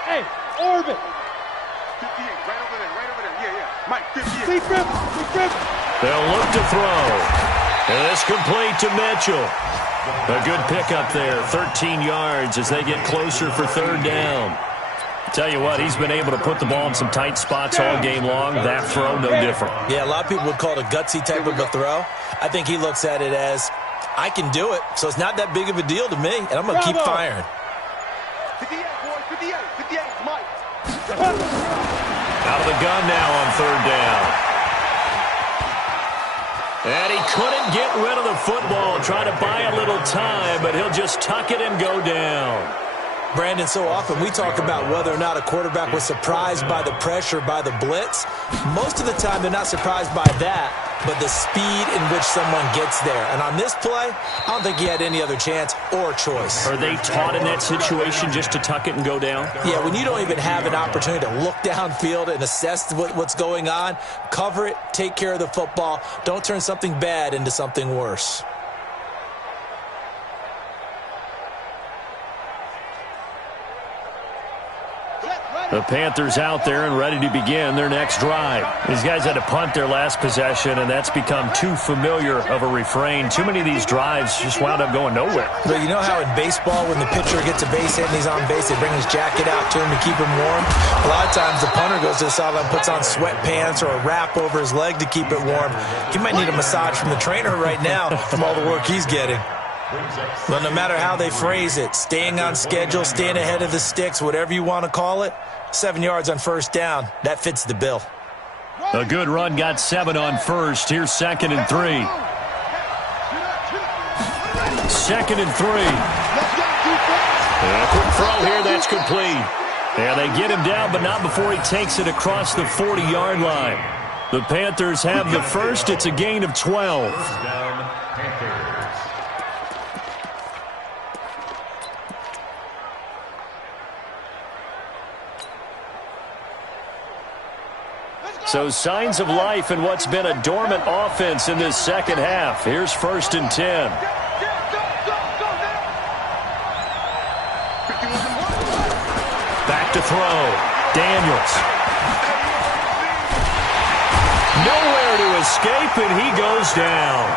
Hey, orbit. 58, right over there. Yeah. Mike, 58. They'll look to throw. And it's complete to Mitchell. A good pickup there, 13 yards as they get closer for 3rd down. Tell you what, he's been able to put the ball in some tight spots all game long. That throw, no different. Yeah, a lot of people would call it a gutsy type of a throw. I think he looks at it as, I can do it, so it's not that big of a deal to me, and I'm going to keep firing. 58, boys, 58, Mike. Out of the gun now on 3rd down. And he couldn't get rid of the football, trying to buy a little time, but he'll just tuck it and go down. Brandon, so often we talk about whether or not a quarterback was surprised by the pressure, by the blitz. Most of the time, they're not surprised by that, but the speed in which someone gets there. And on this play, I don't think he had any other chance or choice. Are they taught in that situation just to tuck it and go down? Yeah, when you don't even have an opportunity to look downfield and assess what's going on, cover it, take care of the football. Don't turn something bad into something worse. The Panthers out there and ready to begin their next drive. These guys had to punt their last possession, and that's become too familiar of a refrain. Too many of these drives just wound up going nowhere. But you know how in baseball, when the pitcher gets a base hit and he's on base, they bring his jacket out to him to keep him warm? A lot of times the punter goes to the sideline, puts on sweatpants or a wrap over his leg to keep it warm. He might need a massage from the trainer right now from all the work he's getting. But no matter how they phrase it, staying on schedule, staying ahead of the sticks, whatever you want to call it, 7 yards on first down. That fits the bill. A good run got 7 on first. Here's 2nd and 3. 2nd and 3. A quick throw here. That's complete. Yeah, they get him down, but not before he takes it across the 40-yard line. The Panthers have the first. It's a gain of 12. So signs of life in what's been a dormant offense in this second half. Here's 1st and 10. Back to throw. Daniels. Nowhere to escape, and he goes down.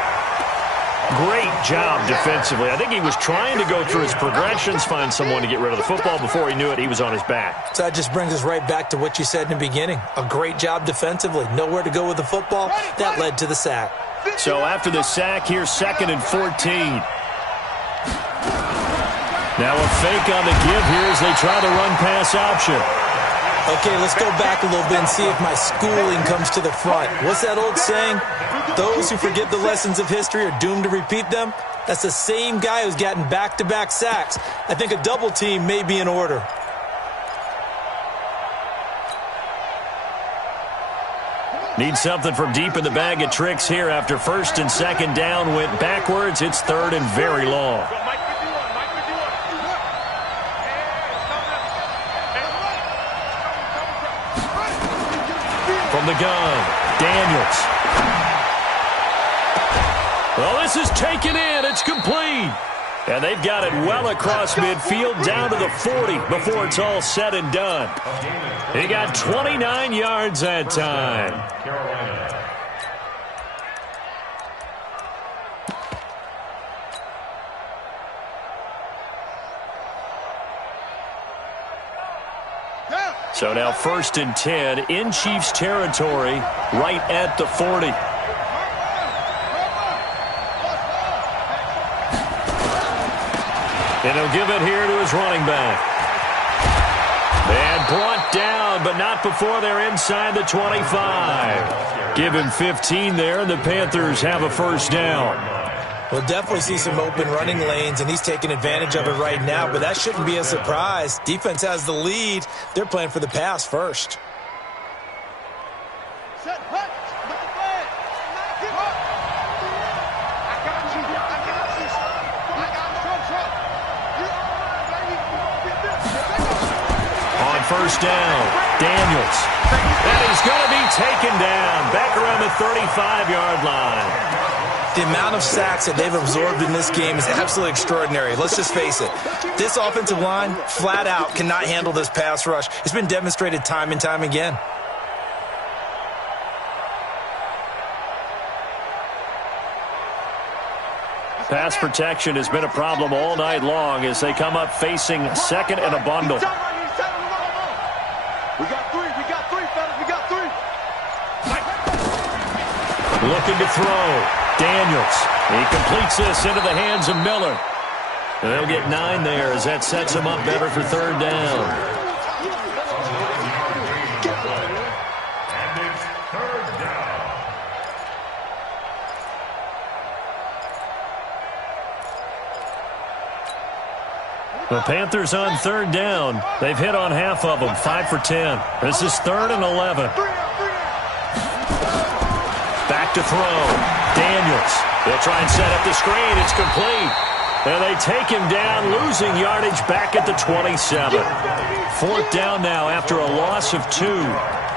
Great job defensively. I think he was trying to go through his progressions, find someone to get rid of the football. Before he knew it, he was on his back. So that just brings us right back to what you said in the beginning. A great job defensively. Nowhere to go with the football. That led to the sack. So after the sack, here's 2nd and 14. Now a fake on the give here as they try the run-pass option. Okay, let's go back a little bit and see if my schooling comes to the front. What's that old saying? Those who forget the lessons of history are doomed to repeat them. That's the same guy who's gotten back-to-back sacks. I think a double team may be in order. Need something from deep in the bag of tricks here after 1st and 2nd down went backwards. It's 3rd and very long. From the gun, Daniels. Well, this is taken in. It's complete. And they've got it well across midfield down to the 40 before it's all said and done. He got 29 yards that time. So now 1st and 10 in Chiefs territory right at the 40. And he'll give it here to his running back. And brought down, but not before they're inside the 25. Give him 15 there, and the Panthers have a 1st down. We'll definitely see some open running lanes, and he's taking advantage of it right now, but that shouldn't be a surprise. Defense has the lead. They're playing for the pass first. On 1st down, Daniels. And he's going to be taken down back around the 35-yard line. The amount of sacks that they've absorbed in this game is absolutely extraordinary. Let's just face it. This offensive line, flat out, cannot handle this pass rush. It's been demonstrated time and time again. Pass protection has been a problem all night long as they come up facing 2nd and a bundle. We got three, fellas. We got three. Looking to throw. Daniels. He completes this into the hands of Miller. And they'll get 9 there as that sets him up better for 3rd down. And it's 3rd down. The Panthers on 3rd down. They've hit on half of them, 5 for 10. This is 3rd and 11. Back to throw. Daniels. They'll try and set up the screen. It's complete. And they take him down, losing yardage back at the 27. 4th down now after a loss of 2.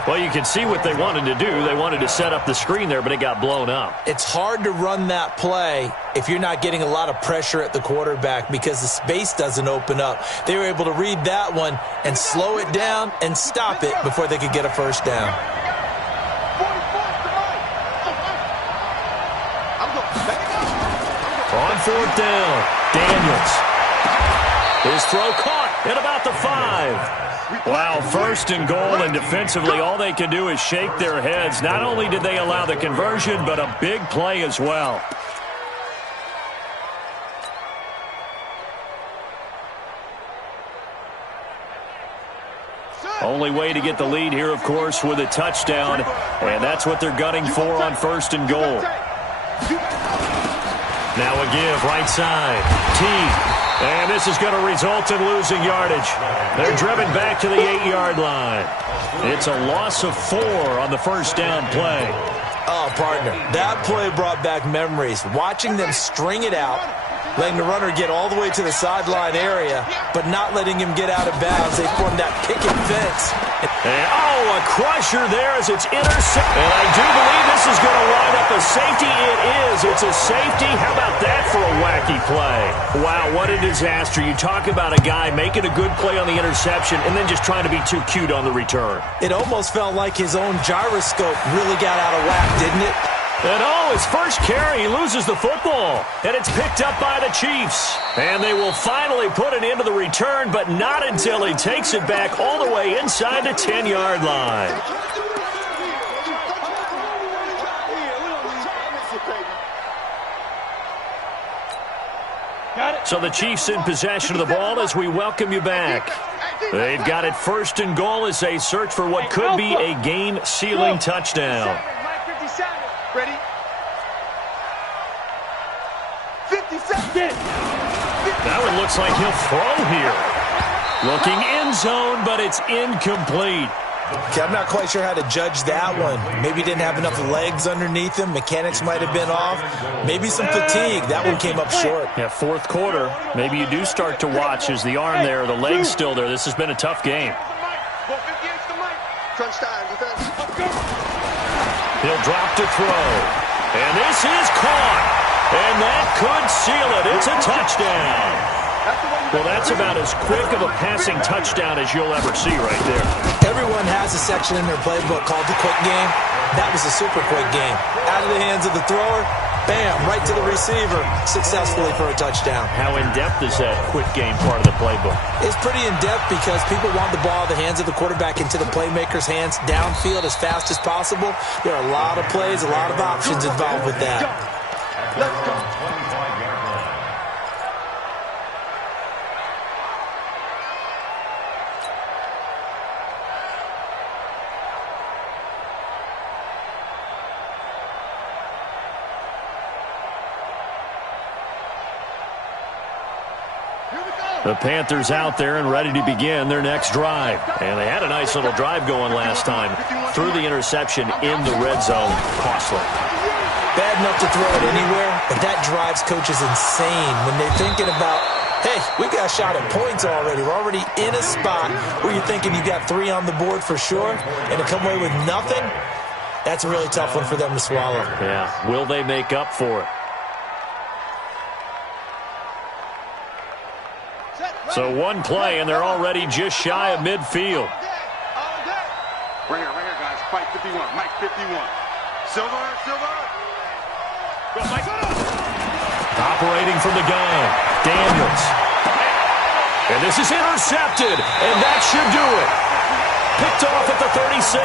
Well, you can see what they wanted to do. They wanted to set up the screen there, but it got blown up. It's hard to run that play if you're not getting a lot of pressure at the quarterback because the space doesn't open up. They were able to read that one and slow it down and stop it before they could get a 1st down. On 4th down, Daniels. His throw caught at about the 5. Wow, 1st and goal, and defensively all they can do is shake their heads. Not only did they allow the conversion, but a big play as well. Only way to get the lead here, of course, with a touchdown. And that's what they're gunning for on 1st and goal. Now a give, right side. T. And this is going to result in losing yardage. They're driven back to the 8-yard line. It's a loss of 4 on the first down play. Oh, partner, that play brought back memories. Watching them string it out, letting the runner get all the way to the sideline area, but not letting him get out of bounds. They formed that picket fence. And, a crusher there as it's intercepted. And I do believe this is going to wind up a safety. It is. It's a safety. How about that for a wacky play? Wow, what a disaster. You talk about a guy making a good play on the interception and then just trying to be too cute on the return. It almost felt like his own gyroscope really got out of whack, didn't it? And his first carry, he loses the football. And it's picked up by the Chiefs. And they will finally put it into the return, but not until he takes it back all the way inside the 10-yard line. So the Chiefs in possession of the ball as we welcome you back. They've got it 1st and goal as they search for what could be a game-sealing touchdown. Ready? 50 seconds. That one looks like he'll throw here. Looking end zone, but it's incomplete. Okay, I'm not quite sure how to judge that one. Maybe he didn't have enough legs underneath him. Mechanics might have been off. Maybe some fatigue. That one came up short. Yeah, 4th quarter. Maybe you do start to watch as the arm there, the leg's still there. This has been a tough game. Crunch time. He'll drop to throw. And this is caught. And that could seal it. It's a touchdown. Well, that's about as quick of a passing touchdown as you'll ever see right there. Everyone has a section in their playbook called the quick game. That was a super quick game. Out of the hands of the thrower, bam, right to the receiver, successfully for a touchdown. How in-depth is that quick game part of the playbook? It's pretty in-depth because people want the ball in the hands of the quarterback into the playmaker's hands downfield as fast as possible. There are a lot of plays, a lot of options involved with that. Let's go. 25-yard line. The Panthers out there and ready to begin their next drive. And they had a nice little drive going last time. Threw the interception in the red zone. Costly. Bad enough to throw it anywhere, but that drives coaches insane when they're thinking about, hey, we've got a shot at points already. We're already in a spot where you're thinking you got 3 on the board for sure, and to come away with nothing, that's a really tough one for them to swallow. Yeah, will they make up for it? So one play, and they're already just shy of midfield. Right here, guys. Fight 51. Mike 51. Silver. Operating from the gun, Daniels. And this is intercepted, and that should do it. Picked off at the 36.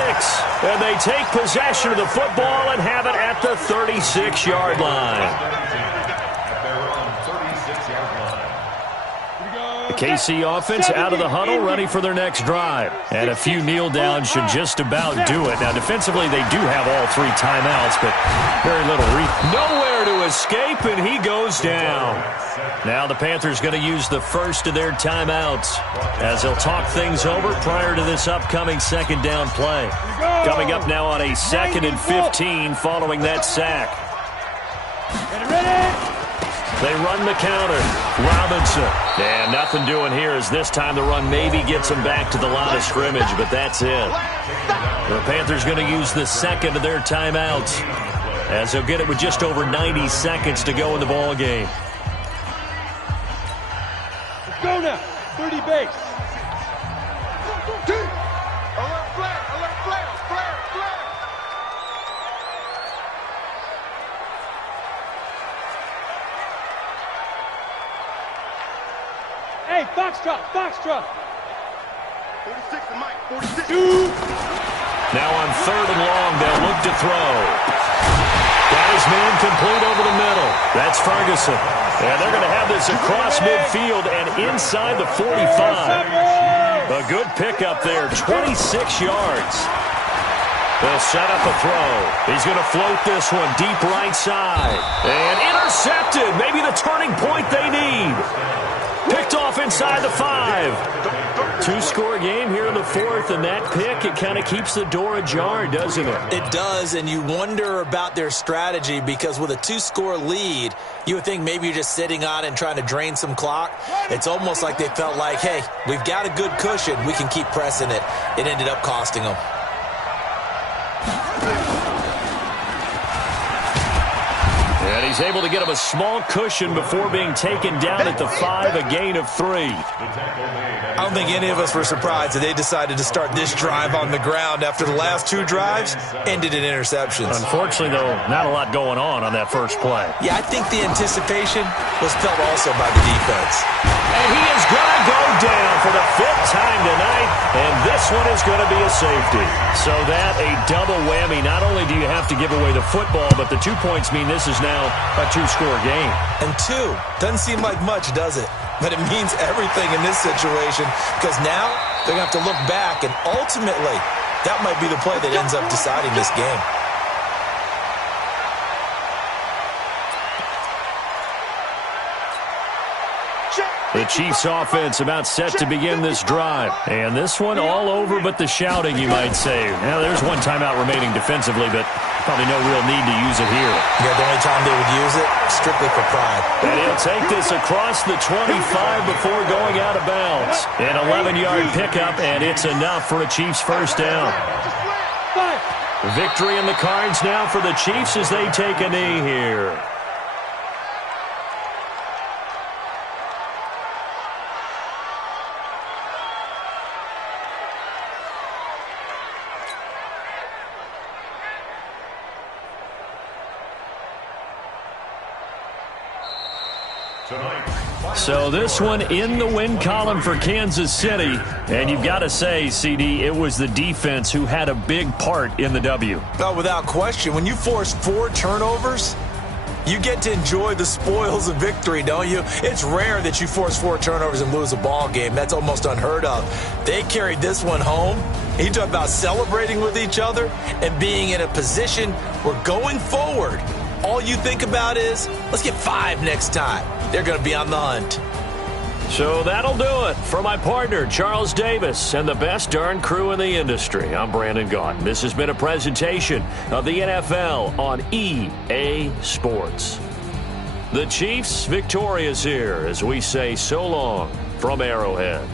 And they take possession of the football and have it at the 36-yard line. The KC offense out of the huddle, ready for their next drive. And a few kneel downs should just about do it. Now, defensively, they do have all 3 timeouts, but very little nowhere to escape, and he goes down. Now the Panthers going to use the first of their timeouts as they'll talk things over prior to this upcoming second down play. Coming up now on a 2nd and 15 following that sack. They run the counter. Robinson. And nothing doing here as this time the run maybe gets them back to the line of scrimmage, but that's it. The Panthers going to use the second of their timeouts as they'll get it with just over 90 seconds to go in the ball game. Let's go now. 30 base. Alert flare. Hey, Foxtrot. 46 to Mike. 46. Now on 3rd and long, they'll look to throw. Got his man complete over the middle. That's Ferguson. And they're going to have this across midfield and inside the 45. A good pickup there, 26 yards. They'll set up a throw. He's going to float this one deep right side. And intercepted. Maybe the turning point they need. Picked off inside the 5. Two-score game here in the fourth, and that pick, it kind of keeps the door ajar, doesn't it? It does, and you wonder about their strategy because with a two-score lead, you would think maybe you're just sitting on it and trying to drain some clock. It's almost like they felt like, hey, we've got a good cushion. We can keep pressing it. It ended up costing them. And he's able to get him a small cushion before being taken down at the 5, a gain of 3. I don't think any of us were surprised that they decided to start this drive on the ground after the last 2 drives ended in interceptions. Unfortunately, though, not a lot going on that first play. Yeah, I think the anticipation was felt also by the defense. And he is going to go down for the 5th time tonight, and this one is going to be a safety. So that a double whammy. Not only do you have to give away the football, but the 2 points mean this is now a 2-score game. And 2 doesn't seem like much, does it? But it means everything in this situation because now they're going to have to look back, and ultimately that might be the play that ends up deciding this game. The Chiefs offense about set to begin this drive. And this one all over but the shouting, you might say. Now, there's one timeout remaining defensively, but probably no real need to use it here. Yeah, the only time they would use it, strictly for pride. And he'll take this across the 25 before going out of bounds. An 11-yard pickup, and it's enough for a Chiefs first down. Victory in the cards now for the Chiefs as they take a knee here. So this one in the win column for Kansas City. And you've got to say, CD, it was the defense who had a big part in the W. No, without question. When you force 4 turnovers, you get to enjoy the spoils of victory, don't you? It's rare that you force 4 turnovers and lose a ball game. That's almost unheard of. They carried this one home. You talk about celebrating with each other and being in a position where going forward, all you think about is, let's get 5 next time. They're going to be on the hunt. So that'll do it. For my partner, Charles Davis, and the best darn crew in the industry, I'm Brandon Gaudin. This has been a presentation of the NFL on EA Sports. The Chiefs victorious here as we say so long from Arrowhead.